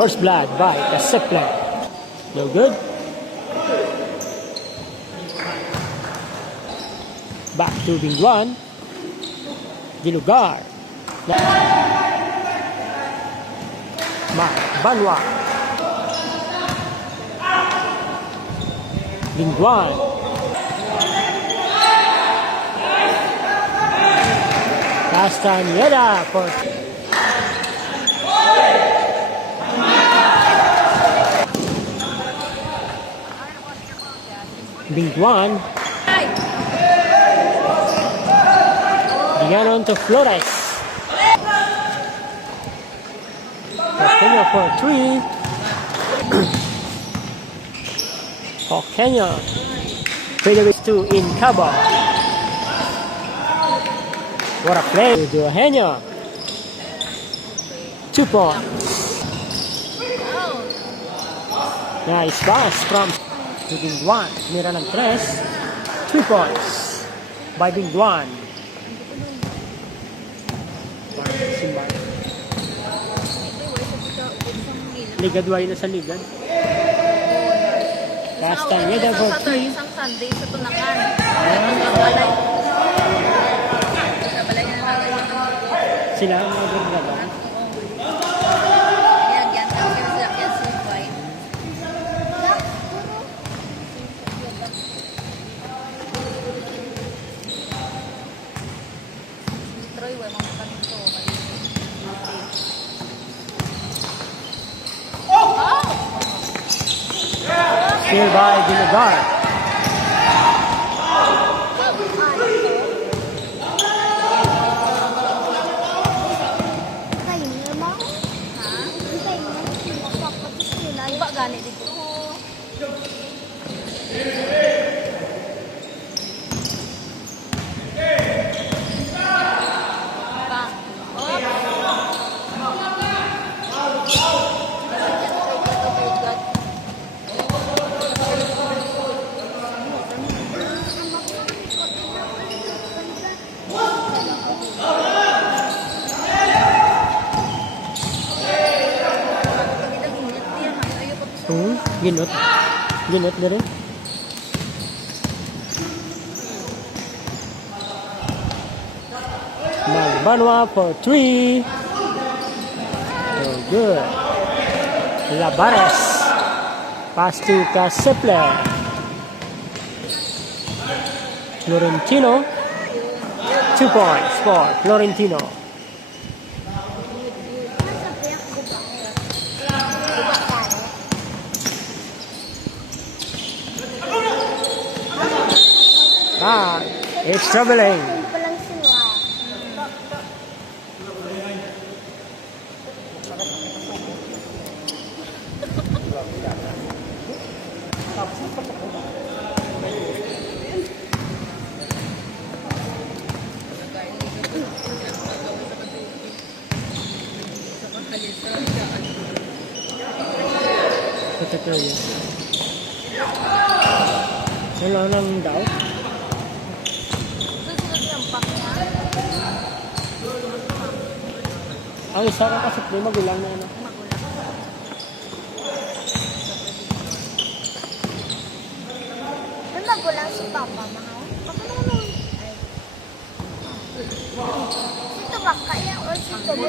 First blood by Kasepler. No good. Back to Bingduan. Dilugar. Banwa. Bingduan. Castañeda for Bingduan. Bigyan to Flores. Kenya for 3. Kenya. Fadeaway 2 in Cabo. What a play to Kenya. 2 points. Nice pass from Bingduan. Mira ng 3. 3 points by Bingduan. Ligad wala na sa ligad. Castañeda for 3. Isang Sunday sa Tunakan. Sila ang nagagalaw. Here by Dilugar. Ginot na rin. Banwa for 3. So good. Labares. Pass to Kasepler. Florentino. 2 points for Florentino. It's troubling. Wala nang daw. Ang isa ka kasi magulang na ano. Magulang si Papa, mahal. Papa naman. Sito ba kaya o sito ba?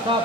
Stop.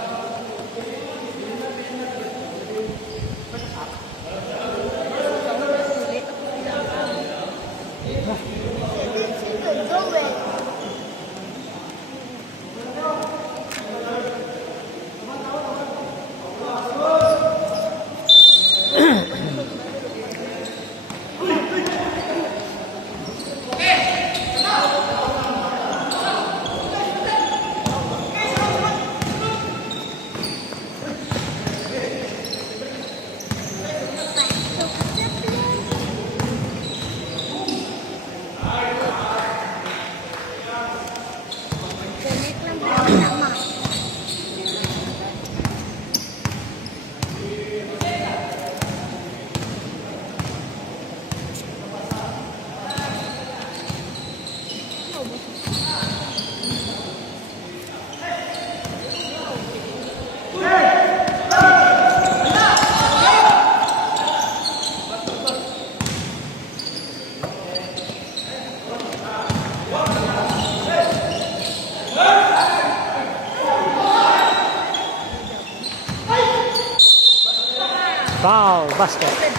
Foul, basket. Mga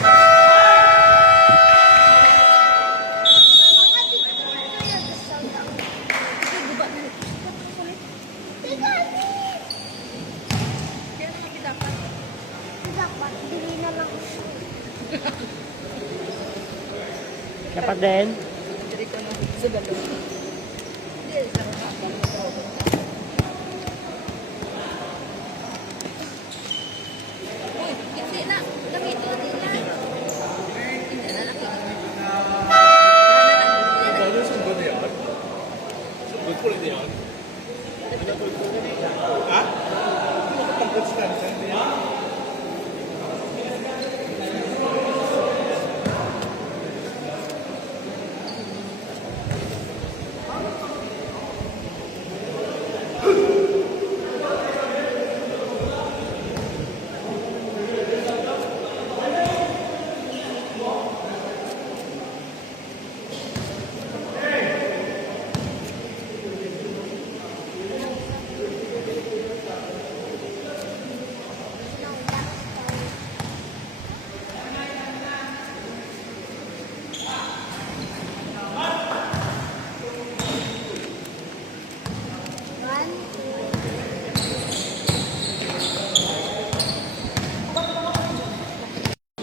tigil kaya gusto lang. Guba na. Tiga ni. Kaya naman dapat. Dapat, dili na lang. Dapat din. Dili ko na. Sa balon. Dili sa mga. Uy, kasi na. Nakita nila. Hindi na nakita.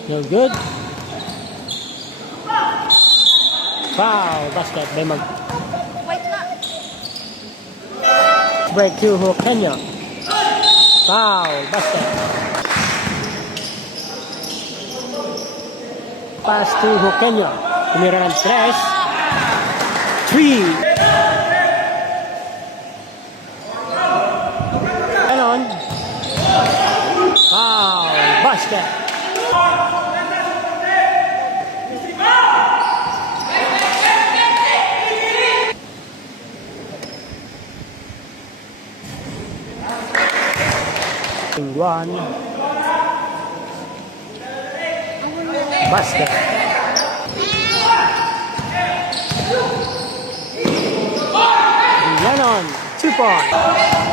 No good. Foul, basket. May mag Wait na. break to Kenya. Foul, basket. Pass to Kenya. Tumira ng 3. 3. Ganon. Foul, basket. One. Basket. Ganon. 2 points.